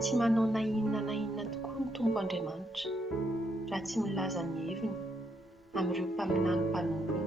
tsy manao na inona tokoa ny Tompo Andriamanitra raha tsy milaza ny heviny amin'ireo mpaminany mpanompo